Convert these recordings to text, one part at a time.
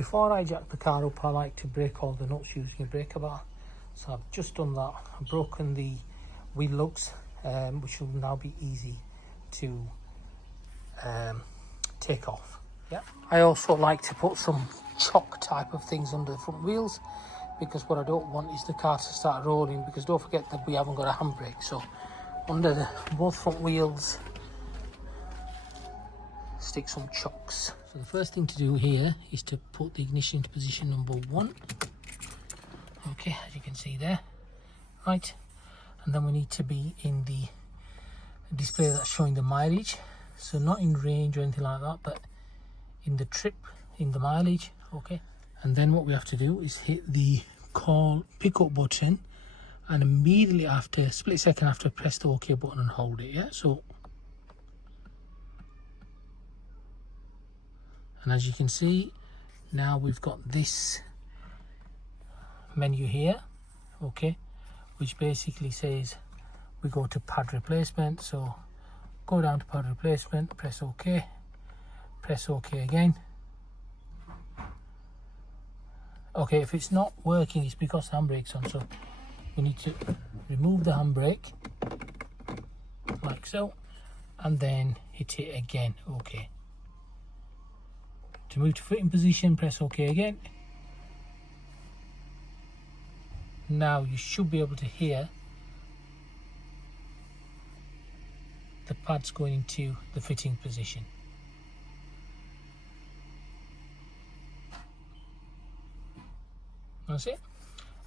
Before I jack the car up, I like to break all the nuts using a breaker bar. So I've just done that. I've broken the wheel lugs, which will now be easy to take off. Yeah. I also like to put some chock type of things under the front wheels, because what I don't want is the car to start rolling, because don't forget that we haven't got a handbrake. So under both front wheels, stick some chocks. So the first thing to do here is to put the ignition into position number 1. Okay, as you can see there. Right, and then we need to be in the display that's showing the mileage. So not in range or anything like that, but in the trip, in the mileage. Okay, and then what we have to do is hit the call pickup button, and immediately after, split second after, press the OK button and hold it. Yeah, so, and as you can see, now we've got this menu here, okay, which basically says we go to pad replacement. So go down to pad replacement, press OK again. Okay, if it's not working, it's because the handbrake's on, so we need to remove the handbrake like so, and then hit it again. Okay, to move to fitting position, press OK again. Now you should be able to hear the pads going into the fitting position. That's it.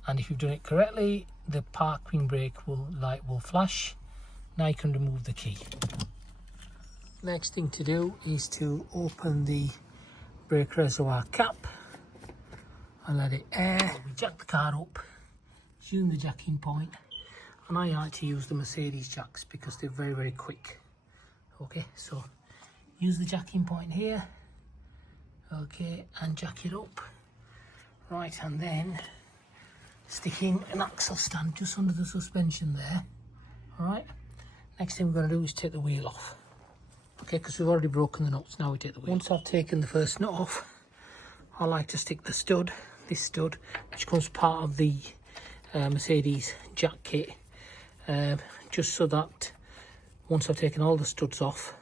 And if you've done it correctly, the parking brake light will flash. Now you can remove the key. Next thing to do is to open the brake reservoir cap and let it air. We jack the car up using the jacking point, and I like to use the Mercedes jacks because they're very, very quick. Okay, so use the jacking point here, okay, and jack it up. Right, and then sticking an axle stand just under the suspension there. Alright, next thing we're going to do is take the wheel off. Okay, because we've already broken the nuts, now we take the wheel. Once I've taken the first nut off, I like to stick the stud, this stud, which comes part of the Mercedes jack kit, just so that once I've taken all the studs off,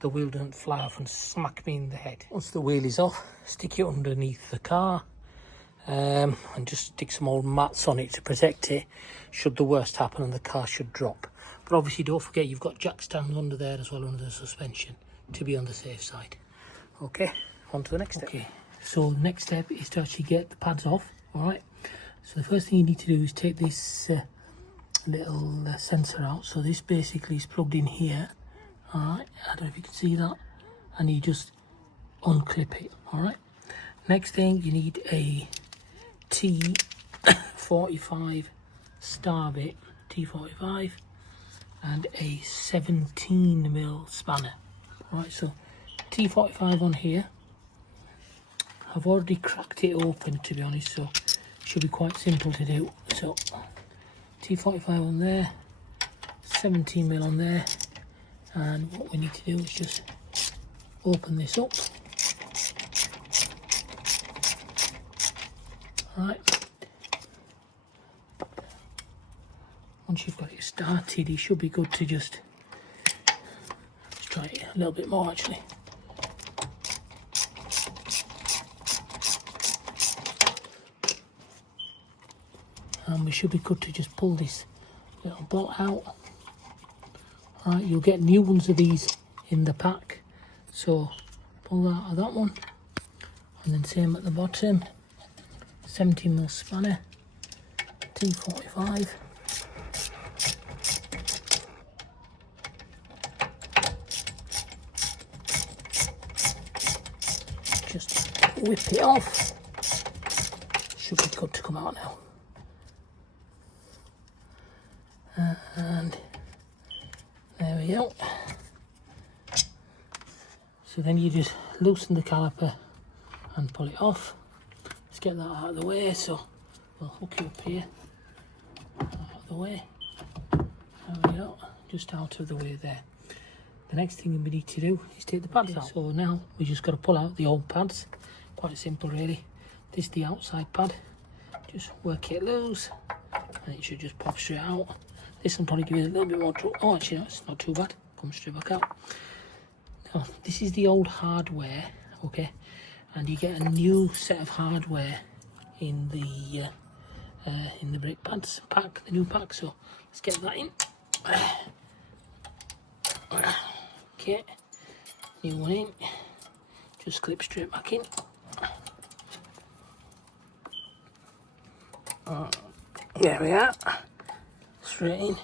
the wheel doesn't fly off and smack me in the head. Once the wheel is off, stick it underneath the car, and just stick some old mats on it to protect it should the worst happen and the car should drop. But obviously don't forget you've got jack stands under there as well, under the suspension, to be on the safe side. Okay, on to the next step. Okay, so the next step is to actually get the pads off. Alright, so the first thing you need to do is take this little sensor out. So this basically is plugged in here. Alright, I don't know if you can see that, and you just unclip it. Alright, next thing you need a T45 star bit, T45, and a 17mm spanner. Right, so T45 on here. I've already cracked it open, to be honest, so it should be quite simple to do. So T45 on there, 17mm on there, and what we need to do is just open this up. Right, once you've got it started, it should be good to just try it a little bit more actually. And we should be good to just pull this little bolt out. Right, you'll get new ones of these in the pack, so pull that out of that one, and then same at the bottom. 17mm spanner, T45. Just whip it off. Should be good to come out now. And there we go. So then you just loosen the caliper and pull it off. Let's get that out of the way, so we'll hook it up here, out of the way. There we go, just out of the way there. The next thing we need to do is take the pads out. So now we just got to pull out the old pads, Quite simple really. This is the outside pad. Just work it loose and it should just pop straight out. This will probably give you a little bit more trouble. Oh, actually no, it's not too bad. Comes straight back out. Now this is the old hardware, okay, and you get a new set of hardware in the brake pads pack, the new pack. So let's get that in. Okay, new one in. Just clip straight back in. There we are. Straight in.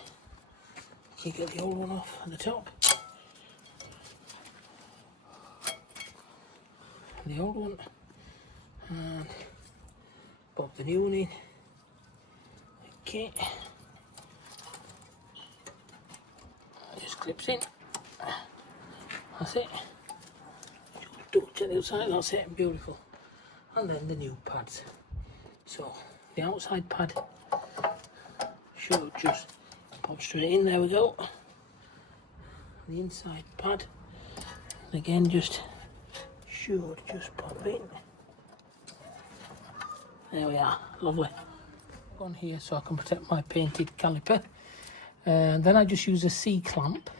You get the old one off at the top. The old one. And pop the new one in. Okay. Just clips in. That's it. Double check the outside, that's it, beautiful. And then the new pads. So the outside pad should just pop straight in, there we go. The inside pad, again, just should just pop in. There we are, lovely. On here so I can protect my painted caliper. And then I just use a C-clamp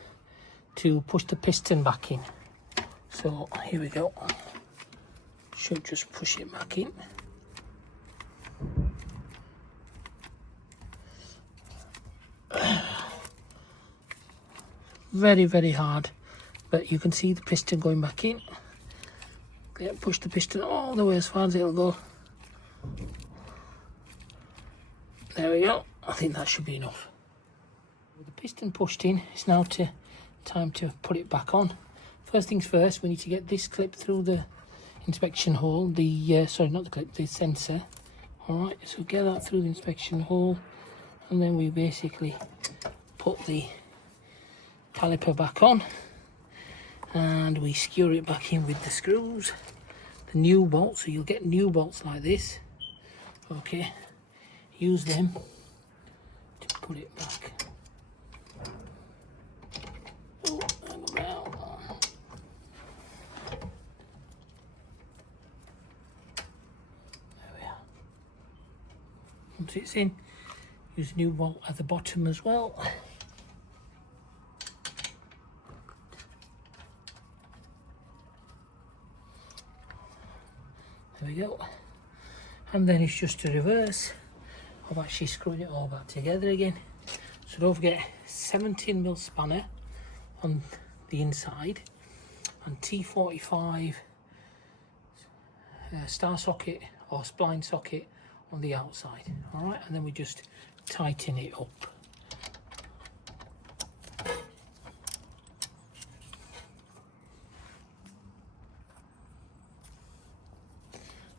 to push the piston back in. So here we go. Should just push it back in. Very, very hard, but you can see the piston going back in. Push the piston all the way as far as it'll go. There we go. I think that should be enough. With the piston pushed in, it's now time to put it back on. First things first, we need to get this clip through the inspection hole. Sorry, not the clip, the sensor. Alright, so get that through the inspection hole, and then we basically put the caliper back on and we skewer it back in with the screws, the new bolts. So you'll get new bolts like this, okay, use them to put it back. Oh, hang around. There we are. Once it's in, use a new bolt at the bottom as well. There we go. And then it's just a reverse of actually screwing it all back together again. So don't forget 17mm spanner on the inside and T45 star socket or spline socket on the outside. Alright, and then we just tighten it up.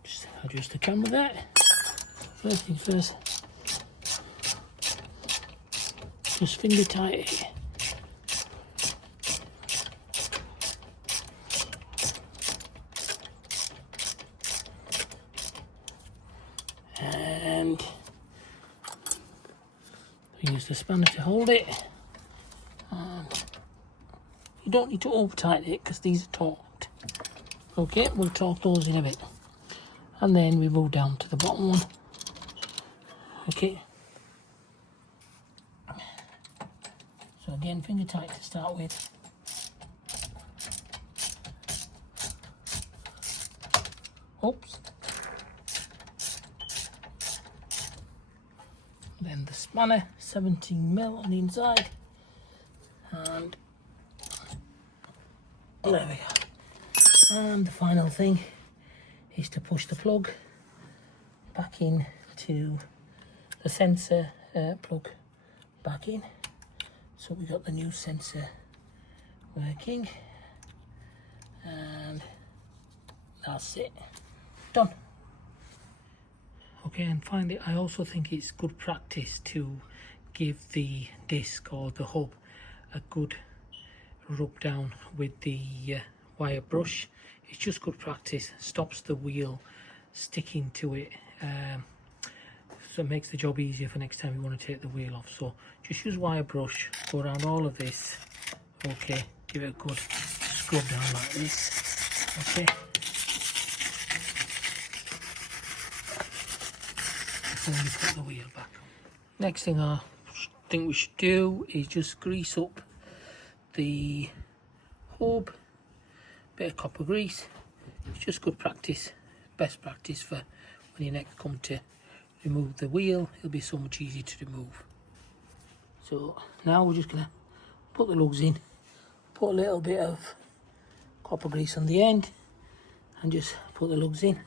Just adjust the camera there. First things first, just finger tight it. And use the spanner to hold it. And you don't need to over tighten it because these are torqued. Okay, we'll torque those in a bit. And then we move down to the bottom one. Okay. So again, finger tight to start with. Oops. Then the spanner, 17mm on the inside. And there we go. And the final thing is to push the plug back in to the sensor plug back in. So we got the new sensor working, and that's it, done. Okay, and finally, I also think it's good practice to give the disc or the hub a good rub down with the wire brush. It's just good practice, stops the wheel sticking to it, so it makes the job easier for next time you want to take the wheel off. So just use wire brush, go around all of this, okay, give it a good scrub down like this, okay. and then you put the wheel back on. Next thing I think we should do is just grease up the hub, bit of copper grease. It's just good practice, best practice for when you next come to remove the wheel. It'll be so much easier to remove. So now we're just gonna put the lugs in, put a little bit of copper grease on the end, and just put the lugs in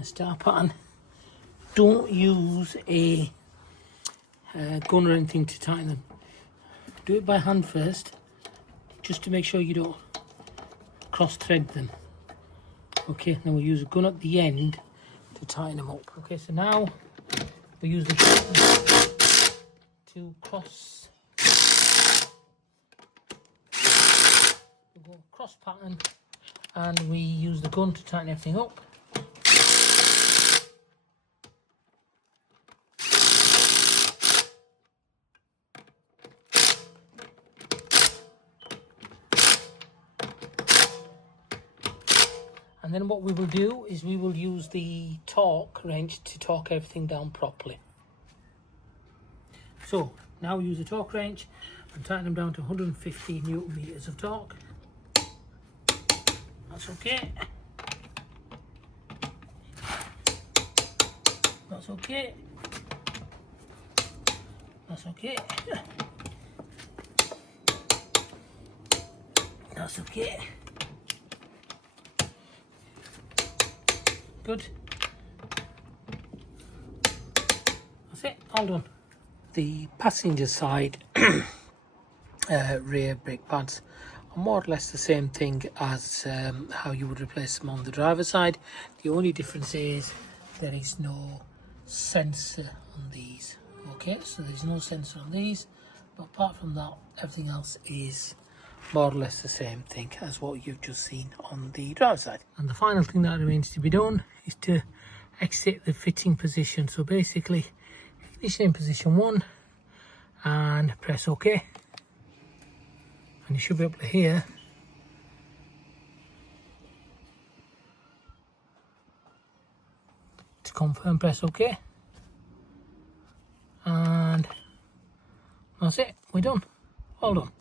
a star pattern. Don't use a gun or anything to tighten them. Do it by hand first, just to make sure you don't cross thread them. Okay, then we'll use a gun at the end to tighten them up. Okay, so now we use the gun to cross. We go cross pattern, and we use the gun to tighten everything up. And then what we will do is we will use the torque wrench to torque everything down properly. So now we use the torque wrench and tighten them down to 150 Newton meters of torque. That's okay. That's okay. That's okay. That's okay. Good. That's it, all done. The passenger side rear brake pads are more or less the same thing as how you would replace them on the driver's side. The only difference is there is no sensor on these. Okay, so there's no sensor on these, but apart from that, everything else is more or less the same thing as what you've just seen on the driver's side. And the final thing that remains to be done is to exit the fitting position. So basically, ignition in position 1 and press OK. And you should be able to hear to confirm, press OK. And that's it, we're done, all done.